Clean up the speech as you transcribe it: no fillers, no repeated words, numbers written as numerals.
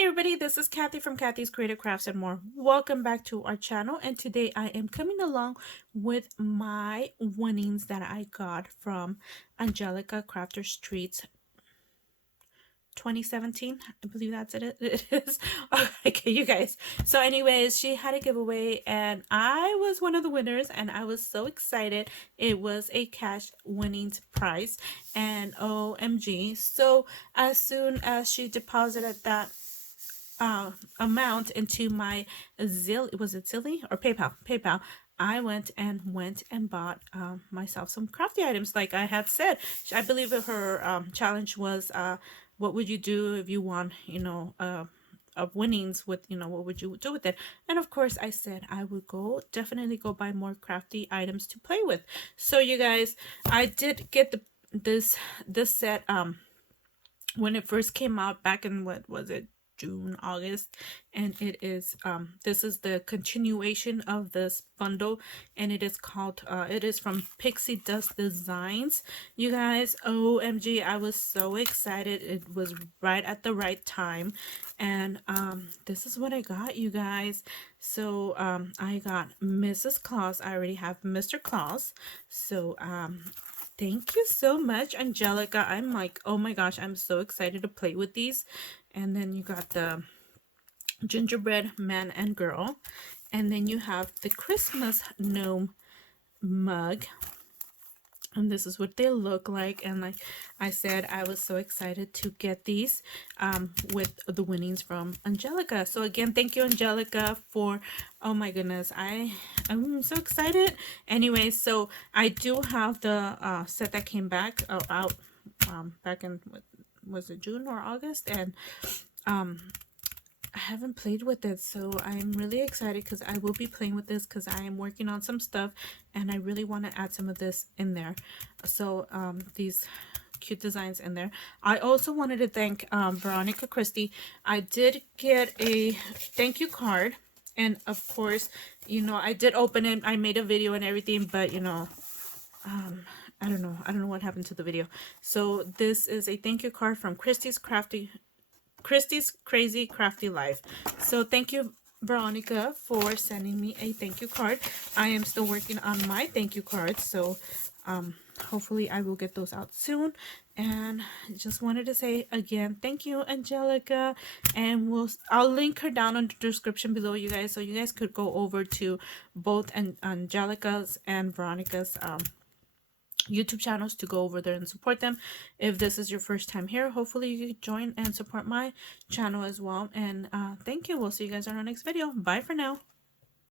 Hi everybody, this is Kathy from Kathy's Creative Crafts and More. Welcome back to our channel, and today I am coming along with my winnings that I got from Angelica Crafter's Treats 2017. I believe that's it. It is. Okay, you guys. So anyways, she had a giveaway and I was one of the winners and I was so excited. It was a cash winnings prize and OMG. So as soon as she deposited that amount into my was it Zilly or PayPal, I went and bought myself some crafty items like I had said. I believe her challenge was what would you do if you won, of winnings with, what would you do with it? And of course I said I would definitely go buy more crafty items to play with. So you guys, I did get this set when it first came out back in, what was it, June, August, and it is this is the continuation of this bundle, and it is called it is from Pixie Dust Designs. You guys, OMG, I was so excited. It was right at the right time, and this is what I got, you guys. So I got Mrs. Claus. I already have Mr. Claus, so thank you so much, Angelica. I'm like, oh my gosh, I'm so excited to play with these. And then you got the gingerbread man and girl. And then you have the Christmas gnome mug. And this is what they look like. And like I said, I was so excited to get these with the winnings from Angelica. So again, thank you, Angelica, for, oh my goodness, I'm so excited. Anyway, so I do have the set that came back out back in, was it June or August? And I haven't played with it, so I'm really excited because I will be playing with this because I am working on some stuff and I really want to add some of this in there. So these cute designs in there. I also wanted to thank Veronica Christie. I did get a thank you card, and of course, I did open it. I made a video and everything, but I don't know what happened to the video. So this is a thank you card from Christie's Crazy Crafty Life. So thank you, Veronica, for sending me a thank you card. I am still working on my thank you cards, so hopefully I will get those out soon. And just wanted to say again, thank you, Angelica, and I'll link her down in the description below, you guys, so you guys could go over to both Angelica's and Veronica's YouTube channels to go over there and support them. If this is your first time here, hopefully you can join and support my channel as well. And thank you. We'll see you guys on our next video. Bye for now.